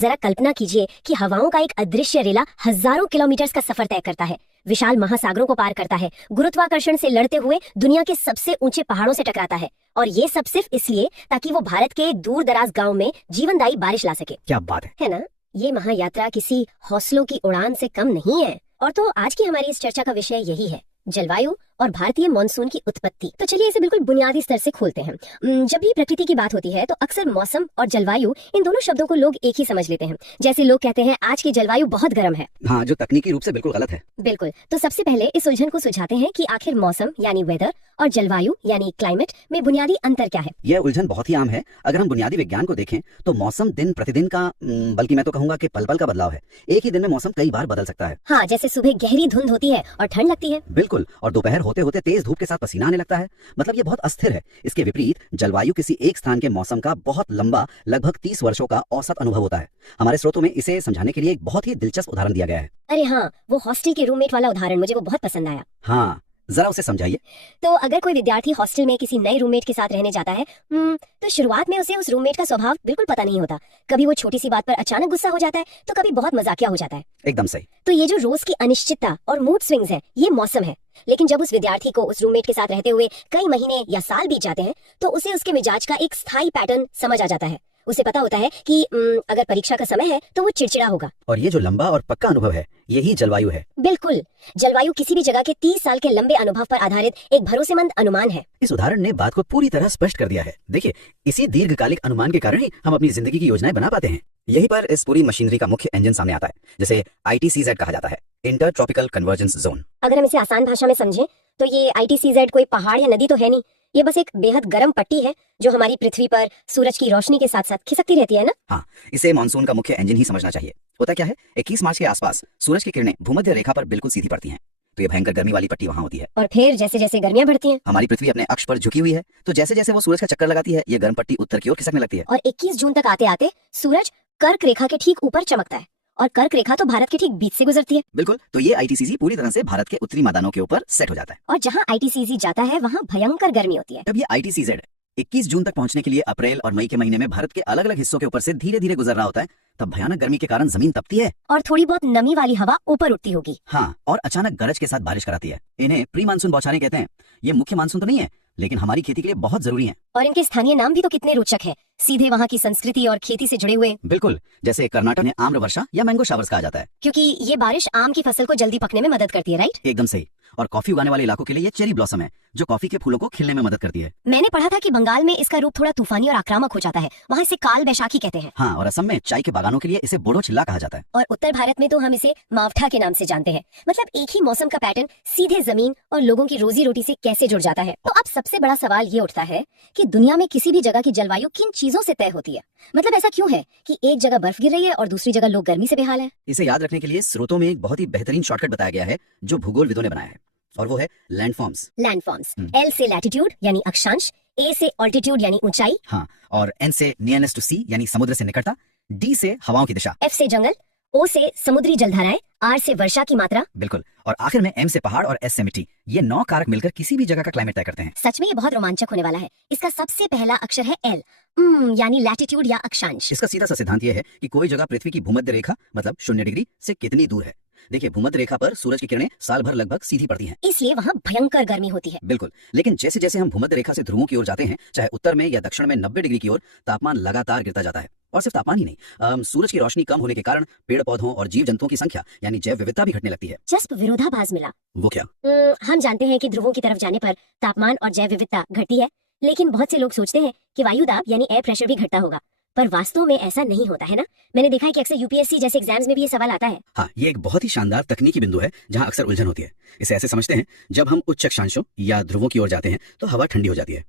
जरा कल्पना कीजिए कि हवाओं का एक अदृश्य रेला हजारों किलोमीटर का सफर तय करता है, विशाल महासागरों को पार करता है, गुरुत्वाकर्षण से लड़ते हुए दुनिया के सबसे ऊंचे पहाड़ों से टकराता है, और ये सब सिर्फ इसलिए ताकि वो भारत के एक दूर दराज गाँव में जीवनदायी बारिश ला सके। क्या बात है ना? ये महायात्रा किसी हौसलों की उड़ान से कम नहीं है। और तो आज की हमारी इस चर्चा का विषय यही है, जलवायु और भारतीय मानसून की उत्पत्ति। तो चलिए इसे बिल्कुल बुनियादी स्तर से खोलते हैं। जब भी प्रकृति की बात होती है तो अक्सर मौसम और जलवायु इन दोनों शब्दों को लोग एक ही समझ लेते हैं। जैसे लोग कहते हैं आज की जलवायु बहुत गर्म है। हाँ, जो तकनीकी रूप से बिल्कुल गलत है। बिल्कुल। तो सबसे पहले इस उलझन को सुलझाते हैं कि आखिर मौसम यानी वेदर और जलवायु यानी क्लाइमेट में बुनियादी अंतर क्या है। यह उलझन बहुत ही आम है। अगर हम बुनियादी विज्ञान को देखें तो मौसम दिन प्रतिदिन का, बल्कि मैं तो कहूंगा कि पल पल का बदलाव है। एक ही दिन में मौसम कई बार बदल सकता है। हाँ, जैसे सुबह गहरी धुंध होती है और ठंड लगती है। बिल्कुल। और दोपहर होते होते तेज धूप के साथ पसीना आने लगता है। मतलब ये बहुत अस्थिर है। इसके विपरीत जलवायु किसी एक स्थान के मौसम का बहुत लंबा, लगभग 30 वर्षों का औसत अनुभव होता है। हमारे स्रोतों में इसे समझाने के लिए एक बहुत ही दिलचस्प उदाहरण दिया गया है। अरे हाँ, वो हॉस्टल के रूममेट वाला उदाहरण मुझे वो बहुत पसंद आया। हाँ, जरा उसे समझाइए। तो अगर कोई विद्यार्थी हॉस्टल में किसी नए रूममेट के साथ रहने जाता है, तो शुरुआत में उसे उस रूममेट का स्वभाव बिल्कुल पता नहीं होता। कभी वो छोटी सी बात पर अचानक गुस्सा हो जाता है, तो कभी बहुत मजाकिया हो जाता है। एकदम सही। तो ये जो रोज की अनिश्चितता और मूड स्विंग्स है, ये मौसम है। लेकिन जब उस विद्यार्थी को उस रूममेट के साथ रहते हुए कई महीने या साल बीत जाते हैं, तो उसे उसके मिजाज का एक स्थायी पैटर्न समझ आ जाता है। उसे पता होता है कि अगर परीक्षा का समय है तो वो चिड़चिड़ा होगा। और ये जो लंबा और पक्का अनुभव है, यही जलवायु है। बिल्कुल। जलवायु किसी भी जगह के 30 साल के लंबे अनुभव पर आधारित एक भरोसेमंद अनुमान है। इस उदाहरण ने बात को पूरी तरह स्पष्ट कर दिया है। देखिए, इसी दीर्घकालिक अनुमान के कारण ही हम अपनी जिंदगी की योजनाएं बना पाते हैं। यहीं पर इस पूरी मशीनरी का मुख्य इंजन सामने आता है, जिसे ITCZ कहा जाता है, इंटर ट्रॉपिकल कन्वर्जेंस जोन। अगर हम इसे आसान भाषा में समझें तो ये ITCZ कोई पहाड़ या नदी तो है नहीं, ये बस एक बेहद गर्म पट्टी है जो हमारी पृथ्वी पर सूरज की रोशनी के साथ साथ खिसकती रहती है ना। हाँ, इसे मानसून का मुख्य इंजन ही समझना चाहिए। होता क्या है, 21 मार्च के आसपास सूरज की किरणें भूमध्य रेखा पर बिल्कुल सीधी पड़ती हैं, तो ये भयंकर गर्मी वाली पट्टी वहाँ होती है। और फिर जैसे जैसे गर्मियाँ बढ़ती हैं, हमारी पृथ्वी अपने अक्ष पर झुकी हुई है, तो जैसे जैसे वो सूरज का चक्कर लगाती है, ये गर्म पट्टी उत्तर की ओर खिसकने लगती है। और 21 जून तक आते आते सूरज कर्क रेखा के ठीक ऊपर चमकता है, और कर्क रेखा तो भारत के ठीक बीच से गुजरती है। बिल्कुल। तो ये ITCZ पूरी तरह से भारत के उत्तरी मैदानों के ऊपर सेट हो जाता है। और जहाँ ITCZ जाता है वहाँ भयंकर गर्मी होती है। जब ये ITCZ 21 जून तक पहुंचने के लिए अप्रैल और मई के महीने में भारत के अलग अलग हिस्सों के ऊपर से धीरे धीरे गुजर रहा होता है, तब भयानक गर्मी के कारण जमीन तपती है और थोड़ी बहुत नमी वाली हवा ऊपर उठती होगी। हाँ, और अचानक गरज के साथ बारिश कराती है। इन्हें प्री मानसून बौछारें कहते हैं। ये मुख्य मानसून तो नहीं है, लेकिन हमारी खेती के लिए बहुत जरूरी है। और इनके स्थानीय नाम भी तो कितने रोचक है, सीधे वहाँ की संस्कृति और खेती से जुड़े हुए। बिल्कुल। जैसे कर्नाटक में आम्र वर्षा या मैंगो शावर्स कहा जाता है, क्योंकि ये बारिश आम की फसल को जल्दी पकने में मदद करती है, राइट? एकदम सही। और कॉफी उगाने वाले इलाकों के लिए ये चेरी ब्लॉसम है, जो कॉफी के फूलों को खिलने में मदद करती है। मैंने पढ़ा था कि बंगाल में इसका रूप थोड़ा तूफानी और आक्रामक हो जाता है, वहाँ इसे काल बैशाखी कहते हैं। हाँ, और असम में चाय के बागानों के लिए इसे बोडो चिल्ला कहा जाता है। और उत्तर भारत में तो हम इसे मावठा के नाम से जानते हैं। मतलब एक ही मौसम का पैटर्न सीधे जमीन और लोगों की रोजी रोटी से कैसे जुड़ जाता है। तो अब सबसे बड़ा सवाल ये उठता है कि दुनिया में किसी भी जगह की जलवायु किन चीजों से तय होती है। मतलब ऐसा क्यों है कि एक जगह बर्फ गिर रही है और दूसरी जगह लोग गर्मी से बेहाल है। इसे याद रखने के लिए स्रोतों में एक बहुत ही बेहतरीन शॉर्टकट बताया गया है, जो भूगोलविदों ने बनाया है, और वो है लैंडफॉर्म्स। लैंडफॉर्म्स। L से लैटिट्यूड यानी अक्षांश, A से ऑल्टीट्यूड यानी ऊंचाई, हाँ, और N से नियरनेस टू सी यानी समुद्र से निकटता, D से हवाओं की दिशा, F से जंगल, O से समुद्री जलधाराएं, R से वर्षा की मात्रा। बिल्कुल। और आखिर में M से पहाड़ और S से मिट्टी। ये 9 कारक मिलकर किसी भी जगह का क्लाइमेट तय करते हैं। सच में ये बहुत रोमांचक होने वाला है। इसका सबसे पहला अक्षर है L, यानी लैटिट्यूड या अक्षांश। इसका सीधा सा सिद्धांत यह है कि कोई जगह पृथ्वी की भूमध्य रेखा मतलब 0 डिग्री से कितनी दूर है। देखिए, भूमध्य रेखा पर सूरज की किरणें साल भर लगभग सीधी पड़ती हैं, इसलिए वहाँ भयंकर गर्मी होती है। बिल्कुल। लेकिन जैसे जैसे हम भूमध्य रेखा से ध्रुवों की ओर जाते हैं, चाहे उत्तर में या दक्षिण में 90 डिग्री की ओर, तापमान लगातार गिरता जाता है। और सिर्फ तापमान ही नहीं, सूरज की रोशनी कम होने के कारण पेड़ पौधों और जीव जंतुओं की संख्या यानी जैव विविधता भी घटने लगती है। जस्ट विरोधाभास मिला। वो क्या? हम जानते हैं कि ध्रुवों की तरफ जाने पर तापमान और जैव विविधता घटती है, लेकिन बहुत से लोग सोचते हैं कि वायु दाब यानी एयर प्रेशर भी घटता होगा, पर वास्तव में ऐसा नहीं होता है ना। मैंने देखा है कि अक्सर UPSC जैसे एग्जाम्स में भी ये सवाल आता है। हाँ, ये एक बहुत ही शानदार तकनीकी बिंदु है जहाँ अक्सर उलझन होती है। इसे ऐसे समझते हैं, जब हम उच्च अक्षांशों या ध्रुवों की ओर जाते हैं तो हवा ठंडी हो जाती है।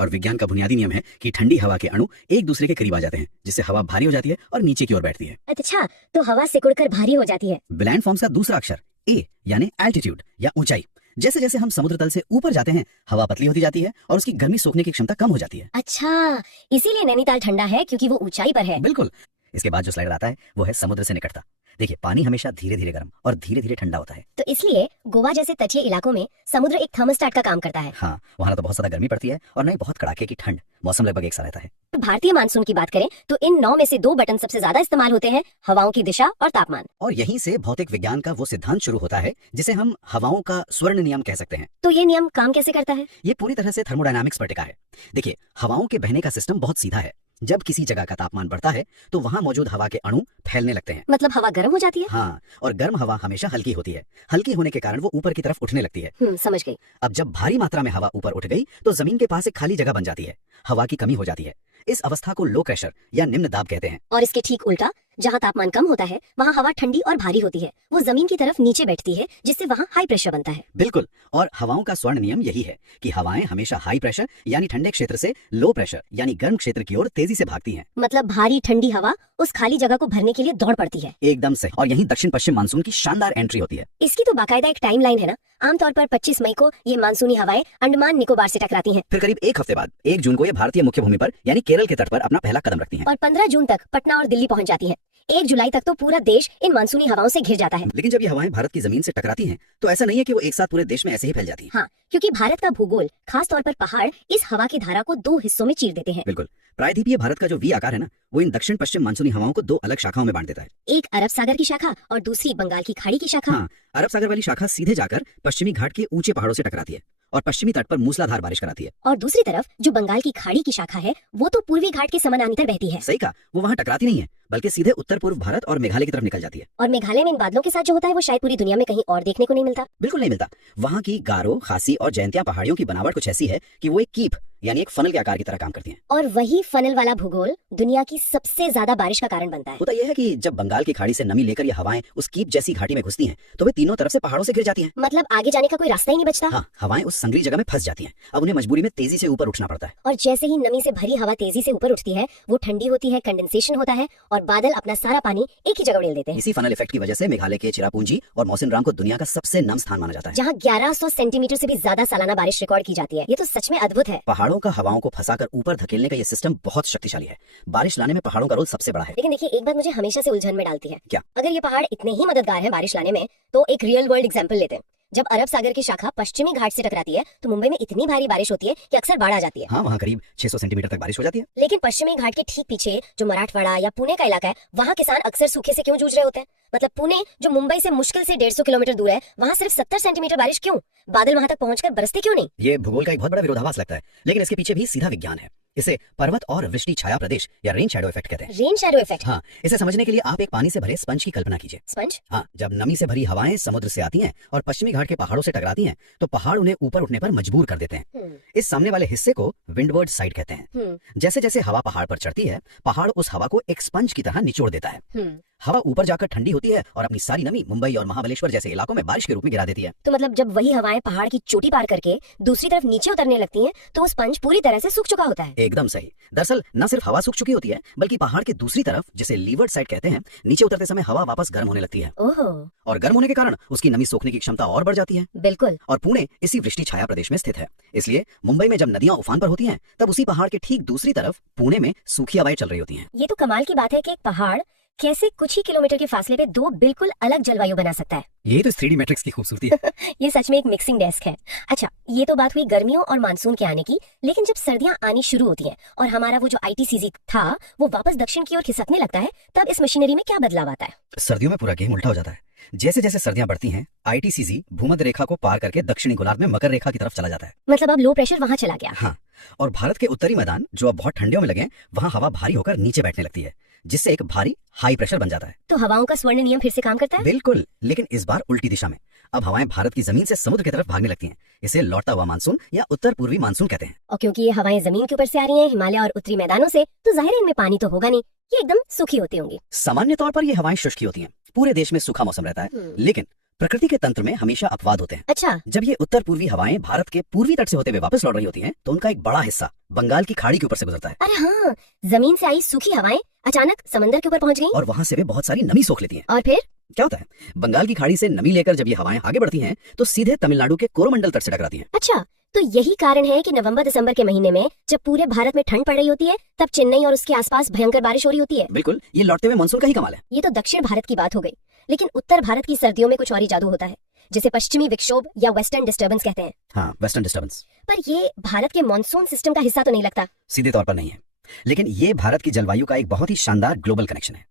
और विज्ञान का बुनियादी नियम है कि ठंडी हवा के अणु एक दूसरे के करीब आ जाते हैं, जिससे हवा भारी हो जाती है और नीचे की ओर बैठती है। अच्छा, तो हवा सिकुड़कर भारी हो जाती है। लैंडफॉर्म्स का दूसरा अक्षर A यानी एल्टीट्यूड या ऊंचाई। जैसे जैसे हम समुद्र तल से ऊपर जाते हैं, हवा पतली होती जाती है और उसकी गर्मी सोखने की क्षमता कम हो जाती है। अच्छा, इसीलिए नैनीताल ठंडा है, क्योंकि वो ऊंचाई पर है। बिल्कुल। इसके बाद जो स्लाइड आता है वो है समुद्र से निकटता। देखिए, पानी हमेशा धीरे धीरे गर्म और धीरे धीरे ठंडा होता है। तो इसलिए गोवा जैसे तटीय इलाकों में समुद्र एक थर्मोस्टेट का काम करता है। हाँ, वहाँ तो बहुत ज्यादा गर्मी पड़ती है और नहीं बहुत कड़ाके की ठंड। मौसम लगभग एक सा रहता है। तो भारतीय मानसून की बात करें तो इन 9 में से 2 बटन सबसे ज्यादा इस्तेमाल होते हैं, हवाओं की दिशा और तापमान। और यहीं से भौतिक विज्ञान का वो सिद्धांत शुरू होता है जिसे हम हवाओं का स्वर्ण नियम कह सकते हैं। तो ये नियम काम कैसे करता है? ये पूरी तरह से थर्मोडायनामिक्स पर टिका है। देखिए, हवाओं के बहने का सिस्टम बहुत सीधा है। जब किसी जगह का तापमान बढ़ता है तो वहाँ मौजूद हवा के अणु फैलने लगते हैं। मतलब हवा गर्म हो जाती है? हाँ, और गर्म हवा हमेशा हल्की होती है। हल्की होने के कारण वो ऊपर की तरफ उठने लगती है। समझ गई। अब जब भारी मात्रा में हवा ऊपर उठ गई तो जमीन के पास एक खाली जगह बन जाती है, हवा की कमी हो जाती है। इस अवस्था को लो प्रेशर या निम्न दाब कहते हैं। और इसके ठीक उल्टा, जहाँ तापमान कम होता है वहाँ हवा ठंडी और भारी होती है, वो जमीन की तरफ नीचे बैठती है, जिससे वहाँ हाई प्रेशर बनता है। बिल्कुल, और हवाओं का स्वर्ण नियम यही है कि हवाएं हमेशा हाई प्रेशर यानी ठंडे क्षेत्र से लो प्रेशर यानी गर्म क्षेत्र की ओर तेजी से भागती हैं। मतलब भारी ठंडी हवा उस खाली जगह को भरने के लिए दौड़ पड़ती है। एकदम से। और यहीं दक्षिण पश्चिम मानसून की शानदार एंट्री होती है। इसकी तो बाकायदा एक टाइम लाइन है ना। आमतौर पर 25 मई को ये मानसूनी हवाएं अंडमान निकोबार से टकराती हैं। फिर करीब एक हफ्ते बाद 1 जून को ये भारतीय मुख्य भूमि पर यानी केरल के तट पर अपना पहला कदम रखती हैं। और 15 जून तक पटना और दिल्ली पहुंच जाती हैं। 1 जुलाई तक तो पूरा देश इन मानसूनी हवाओं से घिर जाता है। लेकिन जब ये हवाएं भारत की जमीन से टकराती हैं तो ऐसा नहीं है कि वो एक साथ पूरे देश में ऐसे ही फैल जाती हैं। हाँ, क्योंकि भारत का भूगोल, खास तौर पर पहाड़, इस हवा की धारा को 2 हिस्सों में चीर देते हैं। बिल्कुल, प्रायद्वीपीय भारत का जो वी आकार है ना, वो इन दक्षिण पश्चिम मानसूनी हवाओं को 2 अलग शाखाओं में बांट देता है। एक अरब सागर की शाखा और दूसरी बंगाल की खाड़ी की शाखा। हाँ, अरब सागर वाली शाखा सीधे जाकर पश्चिमी घाट के ऊंचे पहाड़ों से टकराती है और पश्चिमी तट पर मूसलाधार बारिश कराती है। और दूसरी तरफ जो बंगाल की खाड़ी की शाखा है, वो तो पूर्वी घाट के समानांतर बहती है। सही कहा, वो वहाँ टकराती नहीं है बल्कि सीधे उत्तर पूर्व भारत और मेघालय की तरफ निकल जाती है। और मेघालय में इन बादलों के साथ जो होता है वो शायद पूरी दुनिया में कहीं और देखने को नहीं मिलता। बिल्कुल नहीं मिलता। वहाँ की गारो, खासी और जयंतिया पहाड़ियों की बनावट कुछ ऐसी है कि वो एक कीप यानी एक फनल के आकार की तरह काम करती हैं। और वही फनल वाला भूगोल दुनिया की सबसे ज्यादा बारिश का कारण बनता है। होता यह है कि जब बंगाल की खाड़ी से नमी लेकर ये हवाएं उस कीप जैसी घाटी में घुसती हैं तो वे तीनों तरफ से पहाड़ों से घिर जाती हैं। मतलब आगे जाने का कोई रास्ता ही नहीं बचता। हाँ, हवाएं उस संगली जगह में फंस जाती हैं। अब उन्हें मजबूरी में तेजी से ऊपर उठना पड़ता है। और जैसे ही नमी से भरी हवा तेजी से ऊपर उठती है, वो ठंडी होती है, कंडेंसेशन होता है और बादल अपना सारा पानी एक ही जगह उड़ेल देते हैं। इसी फनल इफेक्ट की वजह से मेघालय के चिरापुंजी और मौसिनराम को दुनिया का सबसे नम स्थान माना जाता है, जहाँ 1100 सेंटीमीटर से भी ज्यादा सालाना बारिश रिकॉर्ड की जाती है। ये तो सच में अद्भुत है। पहाड़ों का हवाओं को फंसाकर ऊपर धकेलने का ये सिस्टम बहुत शक्तिशाली है। बारिश लाने में पहाड़ों का रोल सबसे बड़ा है। लेकिन देखिए, एक बात मुझे हमेशा से उलझन में डालती है। क्या? अगर ये पहाड़ इतने ही मददगार हैं बारिश लाने में, तो एक रियल वर्ल्ड एग्जांपल लेते हैं। जब अरब सागर की शाखा पश्चिमी घाट से टकराती है तो मुंबई में इतनी भारी बारिश होती है कि अक्सर बाढ़ आ जाती है। हाँ, वहाँ करीब 600 सेंटीमीटर तक बारिश हो जाती है। लेकिन पश्चिमी घाट के ठीक पीछे जो मराठवाड़ा या पुणे का इलाका है, वहाँ किसान अक्सर सूखे से क्यों जूझ रहे होते हैं? मतलब पुणे जो मुंबई से मुश्किल से 150 किलोमीटर दूर है, वहाँ सिर्फ 70 सेंटीमीटर बारिश क्यों? बादल वहाँ तक पहुंचकर बरसते क्यों नहीं? ये भूगोल का एक बहुत बड़ा विरोधाभास लगता है, लेकिन इसके पीछे भी सीधा विज्ञान है। इसे पर्वत और वृष्टि छाया प्रदेश या रेन शैडो इफेक्ट कहते हैं। Rain shadow effect? हाँ, इसे समझने के लिए आप एक पानी से भरे स्पंज की कल्पना कीजिए। स्पंज? हाँ, जब नमी से भरी हवाएं समुद्र से आती हैं और पश्चिमी घाट के पहाड़ों से टकराती हैं तो पहाड़ उन्हें ऊपर उठने पर मजबूर कर देते हैं। इस सामने वाले हिस्से को विंडवर्ड साइड कहते हैं। जैसे जैसे हवा पहाड़ पर चढ़ती है, पहाड़ उस हवा को एक स्पंज की तरह निचोड़ देता है। हवा ऊपर जाकर ठंडी होती है और अपनी सारी नमी मुंबई और महाबलेश्वर जैसे इलाकों में बारिश के रूप में गिरा देती है। तो मतलब जब वही हवाएं पहाड़ की चोटी पार करके दूसरी तरफ नीचे उतरने लगती हैं, तो वो स्पंज पूरी तरह से सूख चुका होता है। एकदम सही। दरअसल न सिर्फ हवा सूख चुकी होती है बल्कि पहाड़ की दूसरी तरफ, जिसे लीवर्ड साइड कहते हैं, नीचे उतरते समय हवा वापस गर्म होने लगती है। ओहो। और गर्म होने के कारण उसकी नमी सोखने की क्षमता और बढ़ जाती है। बिल्कुल। और पुणे इसी वृष्टि छाया प्रदेश में स्थित है, इसलिए मुंबई में जब नदियां उफान पर होती हैं तब उसी पहाड़ के ठीक दूसरी तरफ पुणे में सूखी हवाएं चल रही होती हैं। ये तो कमाल की बात है कि एक पहाड़ कैसे कुछ ही किलोमीटर के फासले पे 2 बिल्कुल अलग जलवायु बना सकता है। ये तो 3D मैट्रिक्स की खूबसूरती है। ये सच में एक मिक्सिंग डेस्क है। अच्छा, ये तो बात हुई गर्मियों और मानसून के आने की, लेकिन जब सर्दियां आनी शुरू होती हैं और हमारा वो जो ITCZ था वो वापस दक्षिण की ओर खिसकने लगता है, तब इस मशीनरी में क्या बदलाव आता है? सर्दियों में पूरा गेम उल्टा हो जाता है। जैसे जैसे सर्दियां बढ़ती हैं, ITCZ भूमध्य रेखा को पार करके दक्षिणी गोलार्ध में मकर रेखा की तरफ चला जाता है। मतलब अब लो प्रेशर वहाँ चला गया। हाँ, और भारत के उत्तरी मैदान जो अब बहुत ठंडियों में लगे, वहाँ हवा भारी होकर नीचे बैठने लगती है, जिससे एक भारी हाई प्रेशर बन जाता है। तो हवाओं का स्वर्ण नियम फिर से काम करता है? बिल्कुल, लेकिन इस बार उल्टी दिशा में। अब हवाएं भारत की जमीन से समुद्र की तरफ भागने लगती हैं। इसे लौटता हुआ मानसून या उत्तर पूर्वी मानसून कहते हैं। और क्योंकि ये हवाएं जमीन के ऊपर से आ रही हैं, हिमालय और उत्तरी मैदानों से, तो जाहिर है इनमें पानी तो होगा नहीं, ये एकदम सूखी होती होंगी। सामान्य तौर पर ये हवाएं शुष्क होती हैं, पूरे देश में सूखा मौसम रहता है, लेकिन प्रकृति के तंत्र में हमेशा अपवाद होते हैं। अच्छा। जब ये उत्तर पूर्वी हवाएं भारत के पूर्वी तट से होते हुए वापस लौट रही होती हैं, तो उनका एक बड़ा हिस्सा बंगाल की खाड़ी के ऊपर से गुजरता है। अरे हाँ, जमीन से आई सूखी हवाएं अचानक समंदर के ऊपर पहुंच गईं और वहाँ से वे बहुत सारी नमी सोख लेती हैं। और फिर क्या होता है, बंगाल की खाड़ी से नमी लेकर जब ये हवाएं आगे बढ़ती हैं तो सीधे तमिलनाडु के कोरोमंडल तट से टकराती हैं। अच्छा, तो यही कारण है कि नवंबर दिसंबर के महीने में जब पूरे भारत में ठंड पड़ रही होती है, तब चेन्नई और उसके आसपास भयंकर बारिश हो रही होती है। बिल्कुल, ये लौटते हुए मानसून का ही कमाल है। ये तो दक्षिण भारत की बात हो गई, लेकिन उत्तर भारत की सर्दियों में कुछ और ही जादू होता है, जिसे पश्चिमी विक्षोभ या वेस्टर्न डिस्टर्बेंस कहते हैं। हाँ, वेस्टर्न डिस्टर्बेंस। पर ये भारत के मॉनसून सिस्टम का हिस्सा तो नहीं लगता। सीधे तौर पर नहीं है, लेकिन ये भारत की जलवायु का एक बहुत ही शानदार ग्लोबल कनेक्शन है।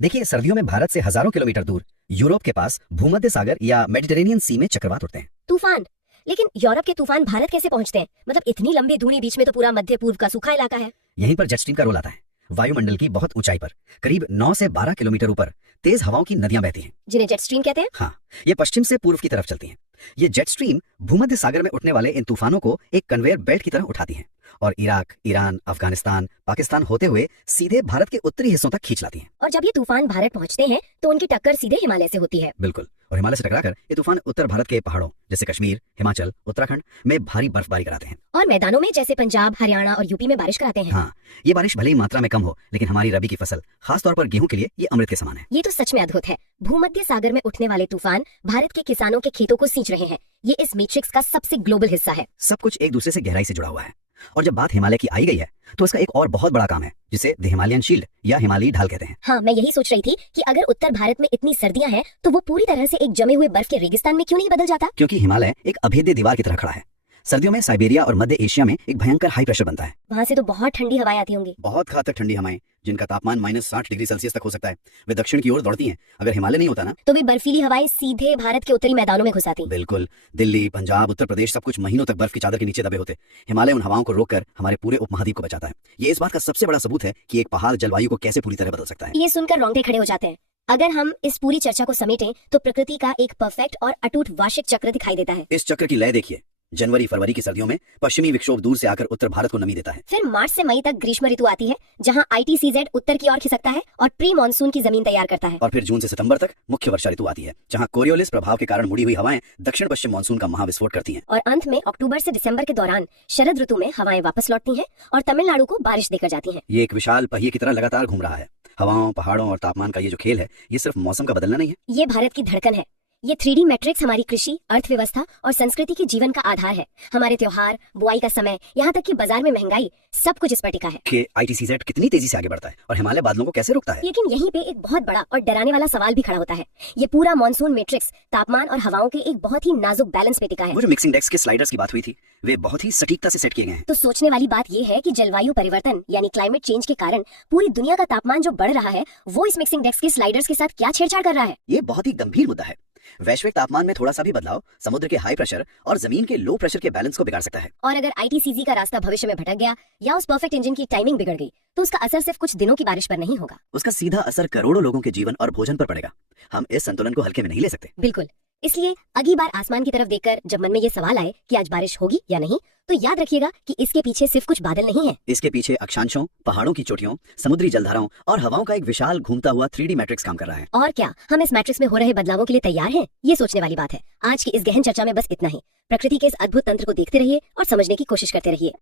देखिए, सर्दियों में भारत से हजारों किलोमीटर दूर यूरोप के पास भूमध्य सागर या मेडिटेरेनियन सी में चक्रवात उठते हैं। तूफान। लेकिन यूरोप के तूफान भारत कैसे पहुंचते हैं? मतलब इतनी लंबी दूरी बीच में तो पूरा मध्य पूर्व का सूखा इलाका है। यहीं पर जेट स्ट्रीम का रोल आता है। वायुमंडल की बहुत ऊंचाई पर करीब 9 से 12 किलोमीटर ऊपर तेज हवाओं की नदियां बहती हैं, जिन्हें जेट स्ट्रीम कहते हैं। हाँ, ये पश्चिम से पूर्व की तरफ चलती हैं। ये जेट स्ट्रीम भूमध्य सागर में उठने वाले इन तूफानों को एक कन्वेयर बेल्ट की तरह उठाती हैं और इराक, ईरान, अफगानिस्तान, पाकिस्तान होते हुए सीधे भारत के उत्तरी हिस्सों तक खींच लाती हैं। और जब ये तूफान भारत पहुंचते हैं तो उनकी टक्कर सीधे हिमालय से होती है। बिल्कुल, और हिमालय से टकराकर ये तूफान उत्तर भारत के पहाड़ों जैसे कश्मीर, हिमाचल, उत्तराखंड में भारी बर्फबारी कराते हैं और मैदानों में जैसे पंजाब, हरियाणा और यूपी में बारिश कराते हैं। हाँ, ये बारिश भले ही मात्रा में कम हो, लेकिन हमारी रबी की फसल, खास तौर पर गेहूं के लिए ये अमृत के समान है। ये तो सच में अद्भुत है। भूमध्य सागर में उठने वाले तूफान भारत के किसानों के खेतों को सींच रहे हैं। ये इस मैट्रिक्स का सबसे ग्लोबल हिस्सा है। सब कुछ एक दूसरे से गहराई से जुड़ा हुआ है। और जब बात हिमालय की आई गई है, तो इसका एक और बहुत बड़ा काम है, जिसे द हिमालयन शील्ड या हिमालयी ढाल कहते हैं। हाँ, मैं यही सोच रही थी कि अगर उत्तर भारत में इतनी सर्दियां हैं, तो वो पूरी तरह से एक जमे हुए बर्फ के रेगिस्तान में क्यों नहीं बदल जाता? क्योंकि हिमालय एक अभेद्य दीवार की तरह खड़ा है। सर्दियों में साइबेरिया और मध्य एशिया में एक भयंकर हाई प्रेशर बनता है। वहाँ से तो बहुत ठंडी हवाएं आती होंगी। बहुत घातक ठंडी हवाएं, जिनका तापमान -60 डिग्री सेल्सियस तक हो सकता है, वे दक्षिण की ओर दौड़ती हैं। अगर हिमालय नहीं होता ना, तो वे बर्फीली हवाएं सीधे भारत के उत्तरी मैदानों में घुस आती। बिल्कुल, दिल्ली, पंजाब, उत्तर प्रदेश सब कुछ महीनों तक बर्फ की चादर के नीचे दबे होते। हिमालय उन हवाओं को रोककर हमारे पूरे उपमहाद्वीप को बचाता है। ये इस बात का सबसे बड़ा सबूत है कि एक पहाड़ जलवायु को कैसे पूरी तरह बदल सकता है। ये सुनकर रोंगटे खड़े हो जाते हैं। अगर हम इस पूरी चर्चा को समेटें तो प्रकृति का एक परफेक्ट और अटूट वार्षिक चक्र दिखाई देता है। इस चक्र की लय देखिए। जनवरी फरवरी की सर्दियों में पश्चिमी विक्षोभ दूर से आकर उत्तर भारत को नमी देता है। फिर मार्च से मई तक ग्रीष्म ऋतु आती है, जहां ITCZ उत्तर की ओर खिसकता है और प्री मानसून की जमीन तैयार करता है। और फिर जून से सितंबर तक मुख्य वर्षा ऋतु आती है, जहां कोरियोलिस प्रभाव के कारण मुड़ी हुई हवाएं दक्षिण पश्चिम मानसून का महाविस्फोट करती हैं। और अंत में अक्टूबर से दिसंबर के दौरान शरद ऋतु में हवाएं वापस लौटती हैं और तमिलनाडु को बारिश देकर जाती हैं। ये एक विशाल पहिए की तरह लगातार घूम रहा है। हवाओं, पहाड़ों और तापमान का ये जो खेल है, ये सिर्फ मौसम का बदलना नहीं है, ये भारत की धड़कन है। ये 3D मैट्रिक्स हमारी कृषि, अर्थव्यवस्था और संस्कृति के जीवन का आधार है। हमारे त्योहार, बुआई का समय, यहाँ तक कि बाजार में महंगाई, सब कुछ इस पर टिका है। कि ITCZ कितनी तेजी से आगे बढ़ता है और हिमालय बादलों को कैसे रोकता है। लेकिन यहीं पे एक बहुत बड़ा और डराने वाला सवाल भी खड़ा होता है। ये पूरा मॉनसून मैट्रिक्स तापमान और हवाओं के एक बहुत ही नाजुक बैलेंस पे टिका है। वो जो मिक्सिंग डेस्क के स्लाइडर्स की बात हुई थी, वे बहुत ही सटीकता से सेट किए गए हैं। तो सोचने वाली बात ये है कि जलवायु परिवर्तन यानी क्लाइमेट चेंज के कारण पूरी दुनिया का तापमान जो बढ़ रहा है, वो इस मिक्सिंग डेस्क के स्लाइडर्स के साथ क्या छेड़छाड़ कर रहा है। ये बहुत ही गंभीर मुद्दा है। वैश्विक तापमान में थोड़ा सा भी बदलाव समुद्र के हाई प्रेशर और जमीन के लो प्रेशर के बैलेंस को बिगाड़ सकता है। और अगर ITCZ का रास्ता भविष्य में भटक गया या उस परफेक्ट इंजन की टाइमिंग बिगड़ गई, तो उसका असर सिर्फ कुछ दिनों की बारिश पर नहीं होगा। उसका सीधा असर करोड़ों लोगों के जीवन और भोजन पर पड़ेगा। हम इस संतुलन को हल्के में नहीं ले सकते। बिल्कुल, इसलिए अगली बार आसमान की तरफ देखकर जब मन में ये सवाल आए कि आज बारिश होगी या नहीं, तो याद रखिएगा कि इसके पीछे सिर्फ कुछ बादल नहीं है। इसके पीछे अक्षांशों, पहाड़ों की चोटियों, समुद्री जलधाराओं और हवाओं का एक विशाल घूमता हुआ 3D मैट्रिक्स काम कर रहा है। और क्या हम इस मैट्रिक्स में हो रहे बदलावों के लिए तैयार हैं? ये सोचने वाली बात है। आज की इस गहन चर्चा में बस इतना ही। प्रकृति के इस अद्भुत तंत्र को देखते रहिए और समझने की कोशिश करते रहिए।